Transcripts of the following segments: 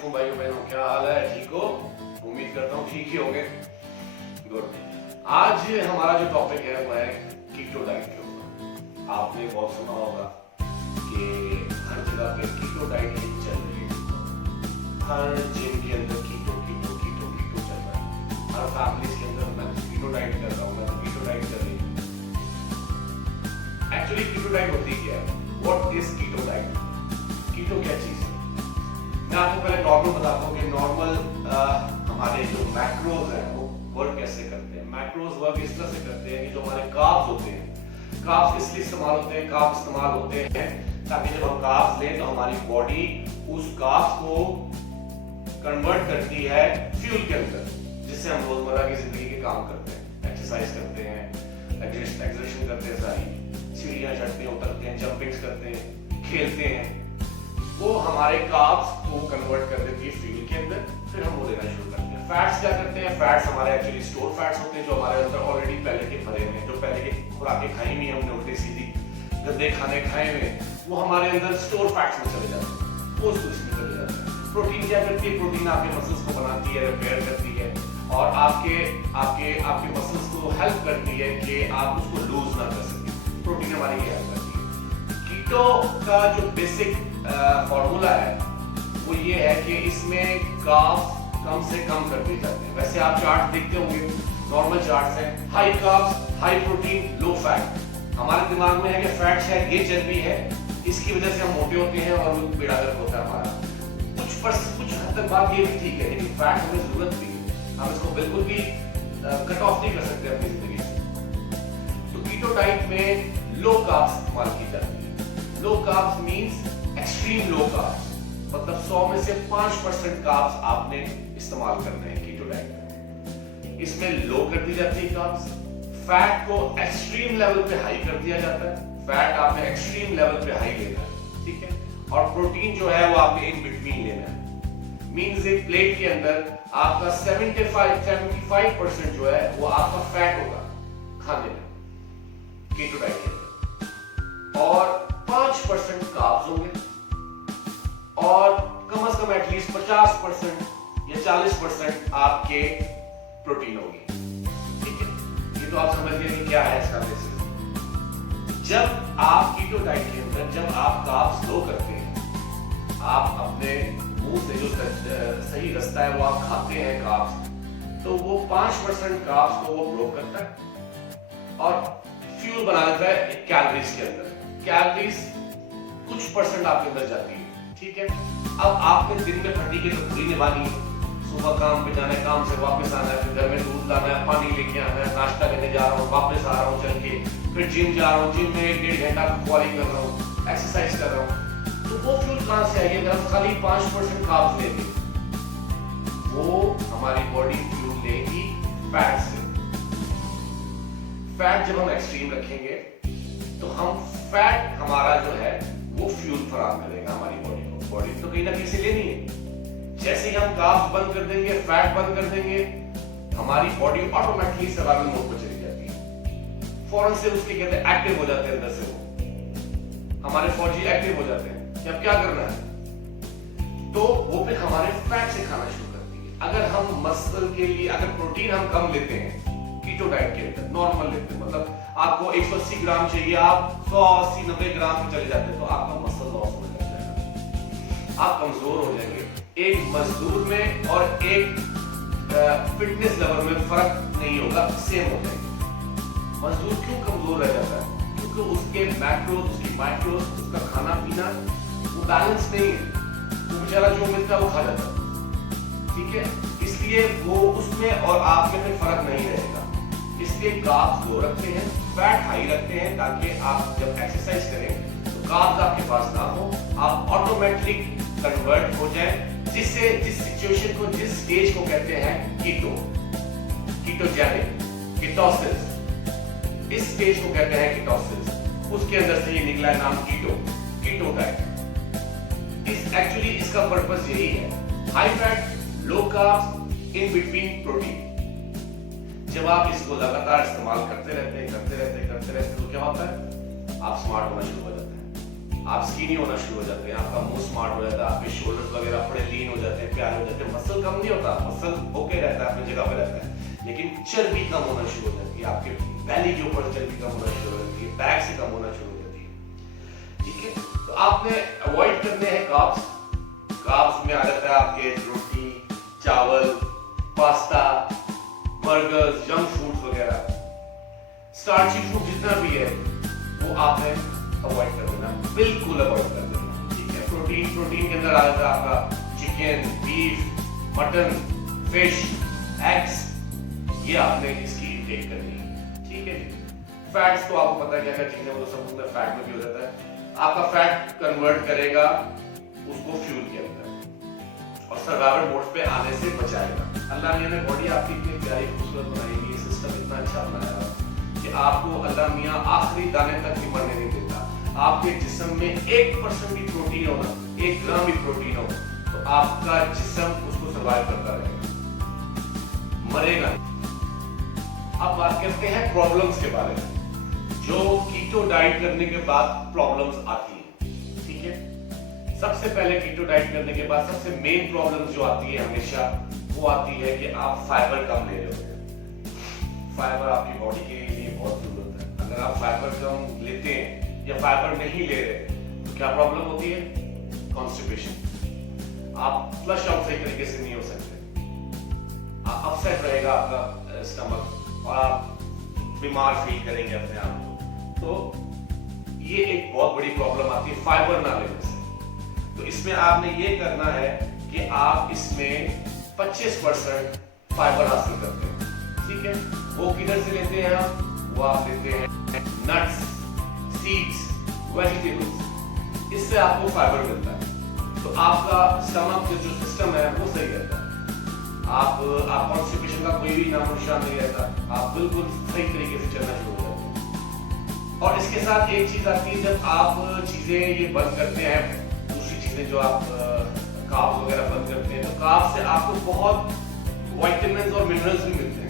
अस्सलाम भाइयों बहनों, क्या हाल है? ठीक हो? उम्मीद करता हूँ ठीक ही होंगे। गुड। आज हमारा जो टॉपिक है वो है कीटो डाइट के ऊपर। आपने बहुत सुना होगा कि हर जगह पे कीटो डाइट ही चल रही है। हर जिम के अंदर कीटो कीटो कीटो कीटो चल रहा है। हर फैमिली के अंदर मैं कीटो डाइट कर रहा हूँ, मैं तो कीटो डाइट कर रही हूँ। एक्चुअली कीटो डाइट होती क्या है? What is keto diet? Keto क्या चीज है? मैं आपको पहले नॉर्मल बताता हूँ कि नॉर्मल हमारे जो मैक्रोज हैं वो वर्क कैसे करते हैं। मैक्रोज वर्क इस तरह से करते हैं कि जो हमारे कार्ब्स होते हैं, कार्ब्स इसलिए इस्तेमाल होते हैं, कार्ब्स इस्तेमाल होते हैं ताकि जब हम कार्ब्स लें तो हमारी बॉडी उस कार्ब्स को कन्वर्ट करती है फ्यूल के अंदर, जिससे हम रोजमर्रा की जिंदगी के काम करते हैं, एक्सरसाइज करते हैं, एग्जर्शन करते हैं, सारी सीढ़ियां चढ़ते हैं, उतरते हैं, जंपिंग्स करते हैं, खेलते हैं। वो हमारे कार्ब्स को कन्वर्ट कर देती है फ्यूल के अंदर, फिर हम वो लेना शुरू करते हैं। फैट्स क्या करते हैं? फैट्स हमारे एक्चुअली स्टोर फैट्स होते हैं जो हमारे अंदर ऑलरेडी पहले के भरे हुए हैं, जो पहले के खुराकें खाई हुई हमने उल्टी सीधी गंदे खाने खाए हुए, वो हमारे अंदर स्टोर फैट्स में चले जाते हैं, वो उसमें चले जाते हैं। प्रोटीन क्या करती है? प्रोटीन आपके मसल्स को बनाती है, रिपेयर करती है और आपके आपके आपके मसल्स को हेल्प करती है कि आप उसको लूज ना कर सकें। प्रोटीन हमारी ये हेल्प करती है। कीटो का जो बेसिक फॉर्मूला है वो ये है कि इसमें कार्ब्स कम से कम कर दिए जाते हैं। वैसे आप चार्ट देखते होंगे, नॉर्मल चार्ट्स हैं, high carbs, high protein, low fat. हमारे दिमाग में है कि फैट शायद ये चर्बी है, इसकी वजह से हम मोटे होते हैं और पीड़ा दर्द होता है हमारा। कुछ हद तक बात ये भी ठीक है, लेकिन फैट हमें जरूरत भी है, हम इसको बिल्कुल भी कट ऑफ नहीं कर सकते अपनी जिंदगी से। तो कीटो डाइट में लो कार्ब्स इस्तेमाल की जाती है। Low carbs means extreme low carbs, मतलब 100 में से 5% कार्ब्स आपने इस्तेमाल करने हैं कीटो डाइट में। इसमें लो कर दी जाती है कार्ब्स, फैट को एक्सट्रीम लेवल पे हाई कर दिया जाता है। फैट आपने एक्सट्रीम लेवल पे हाई लेना है, ठीक है, और प्रोटीन जो है वो आपने इन बिटवीन लेना है। मींस एक प्लेट के अंदर आपका 75% जो है वो आपका फैट होगा खाने में कीटो डाइट के अंदर, और 5% कार्ब्स होंगे और कम से कम एटलीस्ट 50% या 40% आपके प्रोटीन होगी, ठीक है। ये तो आप समझ गए कि क्या है इसका बेसिस। जब आप कीटो डाइट के अंदर जब आप कार्ब्स लो करते हैं, आप अपने मुंह से जो सही रास्ता है वो आप खाते हैं कार्ब्स, तो वो 5% कार्ब्स को वो ब्रोक करता है और फ्यूल बना देता है कैलोरीज के अंदर। कैलोरीज कुछ परसेंट आपके अंदर जाती है, ठीक है। अब आपने दिन में फटी की तो पूरी निभानी है, सुबह काम पे जाना है, काम से वापस आना है, फिर घर में दूध लाना है, पानी लेके आना है, नाश्ता लेने जा रहा हूँ, वापस आ रहा हूँ चल के, फिर जिम जा रहा हूँ, जिम में 1-1.5 घंटा फुटबॉलिंग कर रहा हूँ, एक्सरसाइज कर रहा हूँ। तो वो फ्यूल कहाँ से आएगी? अगर हम खाली 5% कार्ब्स लेंगे, वो हमारी बॉडी फ्यूल लेगी फैट से। फैट जब हम एक्सट्रीम रखेंगे तो हम फैट हमारा जो है वो फ्यूल फराहम करेगा हमारी बॉडी को। बॉडी तो कहीं ना कहीं से लेनी है। जैसे ही हम कार्ब्स बंद कर देंगे, फैट बंद कर देंगे, हमारी बॉडी ऑटोमेटिकली सर्वाइवल मोड पर चली जाती है। फौरन से उसके कहते हैं एक्टिव हो जाते हैं, अंदर से वो हमारे फौजी एक्टिव हो जाते हैं कि अब क्या करना है, तो वो फिर हमारे फैट से खाना शुरू करती है। अगर हम मसल के लिए अगर प्रोटीन हम कम लेते हैं कीटो डाइट के अंदर, नॉर्मल लेते हैं, मतलब आपको 180 ग्राम चाहिए, आप 180-90 ग्राम पे चले जाते हैं, तो आपका मसल लॉस होने लग जाएगा, आप कमजोर हो जाएंगे। एक मजदूर में और एक फिटनेस लेवल में फर्क नहीं होगा, सेम हो जाएंगे। मजदूर क्यों कमजोर रह जाता है? क्योंकि उसके मैक्रोज, उसकी माइक्रोज, उसका खाना पीना वो बैलेंस नहीं है, वो बेचारा जो मिलता है वो खा जाता है, ठीक है। इसलिए वो उसमें और आप में फिर फर्क नहीं रहेगा। इसलिए कार्ब्स लो रखते हैं, फैट हाई रखते हैं, ताकि आप जब एक्सरसाइज करें तो कार्ब्स आपके पास ना हो, आप ऑटोमेटिक कन्वर्ट हो जाए, जिससे जिस सिचुएशन को, जिस स्टेज को कहते हैं कीटो, कीटोजेनिक, कीटोसिस, इस स्टेज को कहते हैं कीटोसिस। उसके अंदर से ये निकला है नाम कीटो, कीटो डाइट। एक्चुअली इसका पर्पस यही है, high fat, low carbs, in between protein. जब आप इसको लगातार इस्तेमाल करते रहते तो क्या होता है? आप स्मार्ट होना शुरू हो जाते हैं, आप स्किनी होना शुरू हो जाते हैं, आपका मुंह स्मार्ट हो जाता है, आपके शोल्डर्स वगैरह थोड़े लीन हो जाते हैं, प्यार हो जाते हैं, मसल कम नहीं होता, मसल ओके रहता है, अपनी जगह पे रहता है, लेकिन चर्बी कम होना शुरू हो जाती है, आपके बैली के ऊपर चर्बी कम होना शुरू हो जाती है, बैक से कम होना शुरू हो जाती है। ठीक है, तो आपने अवॉइड करने हैं कार्ब्स। कार्ब्स में आ जाता है आपके रोटी, चावल, पास्ता, बर्गर्स, जंक फूड्स वगैरह, स्टार्ची फूड जितना भी है वो आपने अवॉइड कर देना, बिल्कुल अवॉइड कर देना। ठीक है, प्रोटीन के अंदर आ जाता है आपका chicken, beef, mutton, fish, eggs, ये आपने इसकी इंटेक करनी है। ठीक है जी। फैट्स तो आपको पता है क्या क्या चीजें, वो तो सब उसमें फैट में भी हो जाता है, आपका फैट कन्वर्ट करेगा उसको फ्यूल के अंदर और सर्वाइवल मोड पे आने से बचाएगा। अल्लाह मियां ने बॉडी आपकी इतनी प्यारी खूबसूरत बनाई है, सिस्टम इतना अच्छा बनाया है कि आपको अल्लाह मियां आखिरी दाने तक भी मरने नहीं देता। आपके जिस्म में 1% भी प्रोटीन हो ना, 1 ग्राम भी प्रोटीन हो, तो आपका जिस्म उसको सर्वाइव करता रहेगा, मरेगा नहीं। अब बात करते हैं प्रॉब्लम्स के बारे में, जो कीटो डाइट करने के बाद प्रॉब्लम्स आती है। ठीक है, सबसे पहले कीटो डाइट करने के बाद सबसे मेन प्रॉब्लम जो आती है हमेशा, वो आती है कि आप फाइबर कम ले रहे हो। फाइबर आपकी बॉडी के लिए बहुत जरूरत है। अगर आप फाइबर कम लेते हैं या फाइबर नहीं ले रहे तो क्या प्रॉब्लम होती है? कॉन्स्टिपेशन। आप फ्लश आउट सही तरीके से नहीं हो सकते, आप अपसेट रहेगा आपका स्टमक और आप बीमार फील करेंगे अपने आप को। तो ये एक बहुत बड़ी प्रॉब्लम आती है फाइबर ना लेने से। तो इसमें आपने ये करना है कि आप इसमें 25% फाइबर हासिल करते हैं। ठीक है, वो किधर से लेते हैं हम? वो आप लेते हैं नट्स, सीड्स, वेजिटेबल्स, इससे आपको फाइबर मिलता है। तो आपका स्टमक जो सिस्टम है वो सही रहता है, आप कॉन्स्टिपेशन का कोई भी नामो निशान नहीं रहता, आप बिल्कुल सही तरीके से चलना शुरू हो जाते हैं। और इसके साथ एक चीज आती है, जब आप चीजें ये बंद करते हैं, दूसरी चीजें जो आप कार्ब्स वगैरह बंद करते हैं, तो कार्ब्स से आपको बहुत विटामिन्स और मिनरल्स भी मिलते हैं।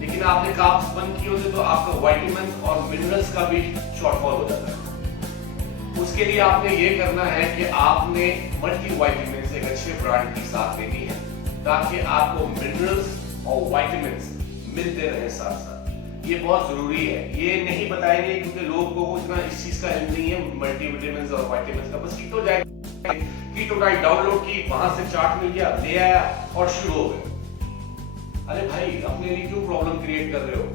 लेकिन आपने कार्ब्स बंद किए होते तो आपका विटामिन्स और मिनरल्स का भी शॉर्टफॉल हो जाता है। उसके लिए आपने ये करना है कि आपने मल्टी विटामिन्स एक अच्छे ब्रांड की साथ लेनी है, ताकि आपको मिनरल्स और विटामिन्स मिलते रहे साथ साथ। ये बहुत जरूरी है, ये नहीं बताएंगे क्योंकि लोगों को इतना इस चीज का इल्म नहीं है मल्टीविटामिन्स और विटामिन्स का। बस कीटो डाइट डाउनलोड की, वहां से चार्ट मिल गया, ले आया और शुरू हो गए। अरे भाई, अपने लिए क्यों प्रॉब्लम क्रिएट कर रहे हो?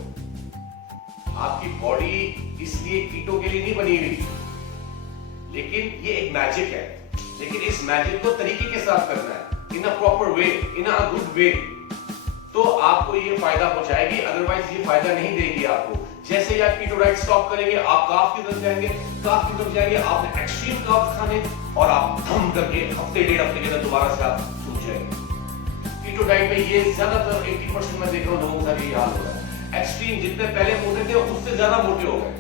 आपकी बॉडी इसलिए कीटो के लिए नहीं बनी हुई, लेकिन ये एक मैजिक है। लेकिन इस मैजिक को तरीके के साथ करना है, इन a proper way, in a good way, तो आपको ये फायदा पहुंचाएगी। अदरवाइज ये फायदा नहीं देगी आपको। जैसे ही आप कीटो डाइट स्टॉप करेंगे, आप कार्ब की तरफ जाएंगे, कार्ब की तरफ जाएंगे, आपने एक्सट्रीम कार्ब्स खाने और आप धम करके हफ्ते 1.5 हफ्ते के अंदर दोबारा से आप सूख जाएंगे। कीटो डाइट में ये ज्यादातर 80% मैं देख रहा हूं लोगों का यही हाल हो रहा है। एक्सट्रीम जितने पहले मोटे थे उससे ज्यादा मोटे हो गए,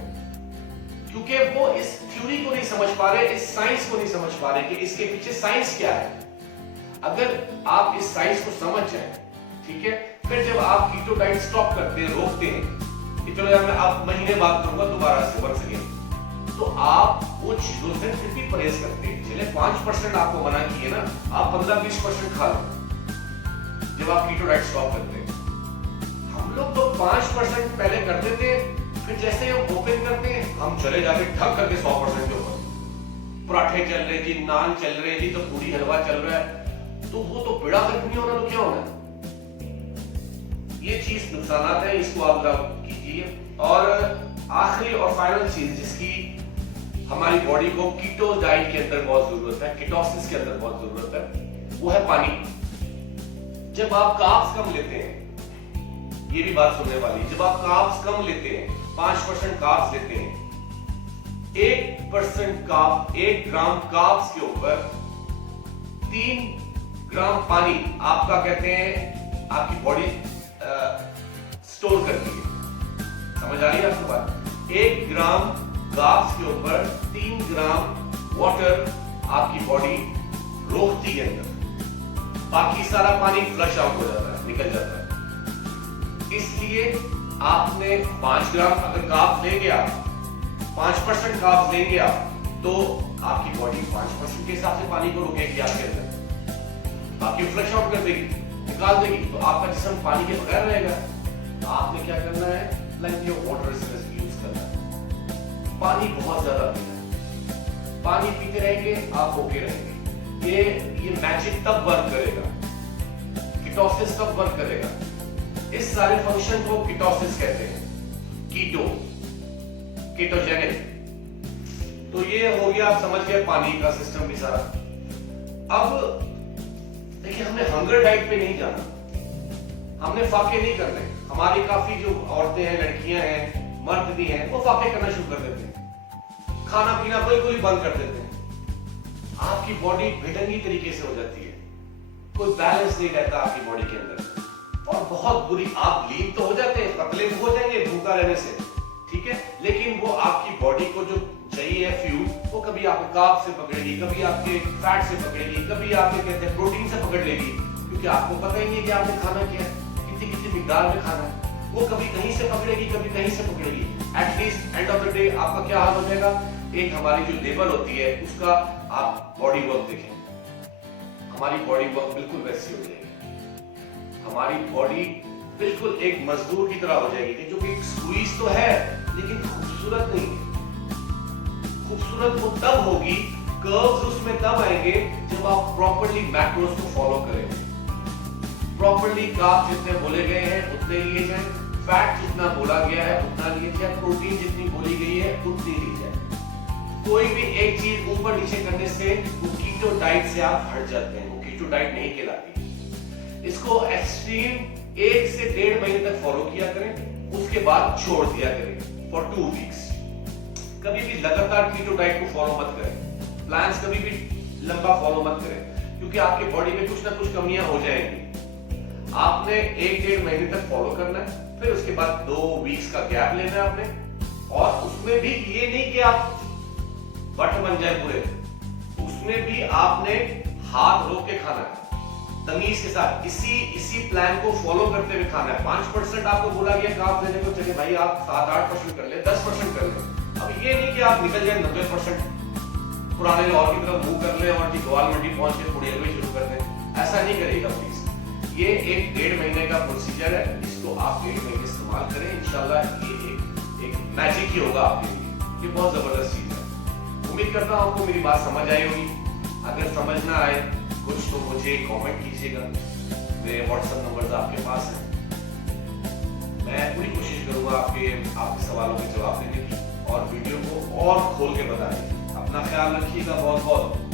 क्योंकि वो इस थ्योरी को नहीं समझ पा रहे, इस साइंस को नहीं समझ पा रहे कि इसके पीछे साइंस क्या है। अगर आप इस साइंस को समझ जाए, ठीक है, फिर जब आप कीटो डाइट स्टॉप करते हैं, रोकते हैं, चलो यार मैं आप महीने बाद करूंगा दोबारा से वर्क अगेन, तो आप वो चीजों से फिर भी परहेज करते हैं। चले 5% आपको मना किए ना, आप 15-20% खा लो जब आप कीटो डाइट स्टॉप करते हैं। हम लोग तो 5% पहले करते थे, फिर जैसे हम ओपन करते हैं हम चले जाते ठग करके 100% के ऊपर। पराठे चल रहे जी, नान चल रहे जी, तो पूरी हलवा चल रहा है, तो वो तो बेड़ा गर्क नहीं होना तो क्या होना? ये चीज नुकसानात है, इसको आप कीजिए। और आखिरी और फाइनल चीज जिसकी हमारी बॉडी को कीटो डाइट के अंदर बहुत जरूरत है, कीटोसिस के अंदर बहुत जरूरत है, वो है पानी। जब आप कार्ब्स कम लेते हैं, ये भी बात सुनने वाली है, जब आप कार्ब्स कम लेते हैं, 5% कार्ब्स लेते हैं, 1% कार्ब, 1 ग्राम कार्ब्स के ऊपर 3 ग्राम पानी आपका कहते हैं आपकी बॉडी स्टोर करती है। समझ आ रही है आपको बात? 1 ग्राम कार्ब्स के ऊपर 3 ग्राम वाटर आपकी बॉडी रोकती है अंदर, बाकी सारा पानी फ्लश आउट हो जाता है, निकल जाता है। इसलिए आपने 5 ग्राम अगर कार्ब्स लेंगे, आप 5% कार्ब्स लेंगे आप, तो आपकी बॉडी 5% के हिसाब से पानी को रोकेगी आपके अंदर, बाकी फ्लश आउट कर देगी, निकाल देगी, तो आपका जिस्म पानी के बगैर रहेगा। तो आपने क्या करना है, प्लेंटी ऑफ वाटर यूज करना है, पानी बहुत ज्यादा पीना है, पानी पीते रहेंगे आप ओके रहेंगे। ये मैजिक तब वर्क करेगा, कीटोसिस तब वर्क करेगा। इस सारे फंक्शन को कीटोसिस कहते हैं, कीटो, कीटोजेनिक। तो ये हो गया, आप समझ गए पानी का सिस्टम भी सारा। अब देखिए, हमने हंगर डाइट पे नहीं जाना, हमने फाके नहीं करने। हमारी काफी जो औरतें हैं, लड़कियां हैं, मर्द भी हैं, वो फाके करना शुरू कर देते हैं, खाना पीना बिल्कुल ही बंद कर देते हैं। आपकी बॉडी भिड़ंगी तरीके से हो जाती है, कोई बैलेंस नहीं रहता आपकी बॉडी के अंदर, और बहुत बुरी, आप लीन तो हो जाते हैं, पतले तो हो जाएंगे भूखा रहने से, ठीक है, लेकिन वो आपकी बॉडी को जो चाहिए फ्यूल, वो कभी आपके कार्ब से पकड़ेगी, कभी आपके फैट से पकड़ेगी, कभी आपके कहते हैं प्रोटीन से पकड़ लेगी, क्योंकि आपको पता ही नहीं है कि आपने खाना क्या है, कितनी कितनी मिकदार में खाना है। वो कभी कहीं से पकड़ेगी, कभी कहीं से पकड़ेगी। At least end of the day आपका क्या हाल हो जाएगा, एक हमारी जो लेबर होती है उसका आप बॉडी वर्क देखें, हमारी बॉडी वर्क बिल्कुल वैसी हो जाएगी, हमारी बॉडी बिल्कुल एक मजदूर की तरह हो जाएगी, जो कि स्क्वीज तो है लेकिन खूबसूरत नहीं है। खूबसूरत वो तब होगी, कर्व्स उसमें तब आएंगे जब आप प्रॉपर्ली मैक्रोस को फॉलो करेंगे, प्रॉपर्ली कार्ब जितने बोले गए हैं उतने लिए जाए, फैट जितना बोला गया है उतना लिए जाए, प्रोटीन जितनी बोली गई है उतनी ली जाए। कोई भी एक चीज ऊपर नीचे करने से वो कीटो डाइट से आप हट जाते हैं, वो कीटो डाइट नहीं कहलाती। इसको एक्सट्रीम 1 से 1.5 महीने तक फॉलो किया करें, उसके बाद छोड़ दिया करें फॉर 2 वीक्स। कभी भी लगातार कीटो डाइट को फॉलो मत करें, प्लान्स कभी भी लंबा फॉलो मत करें, क्योंकि आपकी बॉडी में कुछ ना कुछ कमियां हो जाएंगी। आपने 1-1.5 महीने तक फॉलो करना है, फिर उसके बाद 2 वीक्स का गैप लेना है आपने, और उसमें भी ये नहीं कि आप बट बन जाए पूरे, उसमें भी आपने हाथ रोक के खाना है, तमीज के साथ, इसी प्लान को फॉलो करते हुए खाना है। 5% आपको बोला गया कार्ब देने को, चलिए भाई आप 7-8% कर ले, 10% कर ले। अब ये नहीं कि आप निकल जाए 90% पुराने दौर की तरफ मूव कर ले और जी ग्वाल मंडी पहुंच के थोड़ी अगली शुरू कर दें, ऐसा नहीं करेगा प्लीज। ये 1-1.5 महीने का प्रोसीजर है, इसको आप 1.5 महीने इस्तेमाल करें, इंशाल्लाह ये एक मैजिक ही होगा आपके लिए। ये बहुत जबरदस्त चीज है। उम्मीद करता हूँ आपको मेरी बात समझ आई होगी। अगर समझ ना आए कुछ तो मुझे कमेंट कीजिएगा, मेरे व्हाट्सएप नंबर्स आपके पास हैं। मैं पूरी कोशिश करूंगा आपके सवालों के जवाब देने की और वीडियो को और खोल के बताने की। अपना ख्याल रखिएगा, बहुत बहुत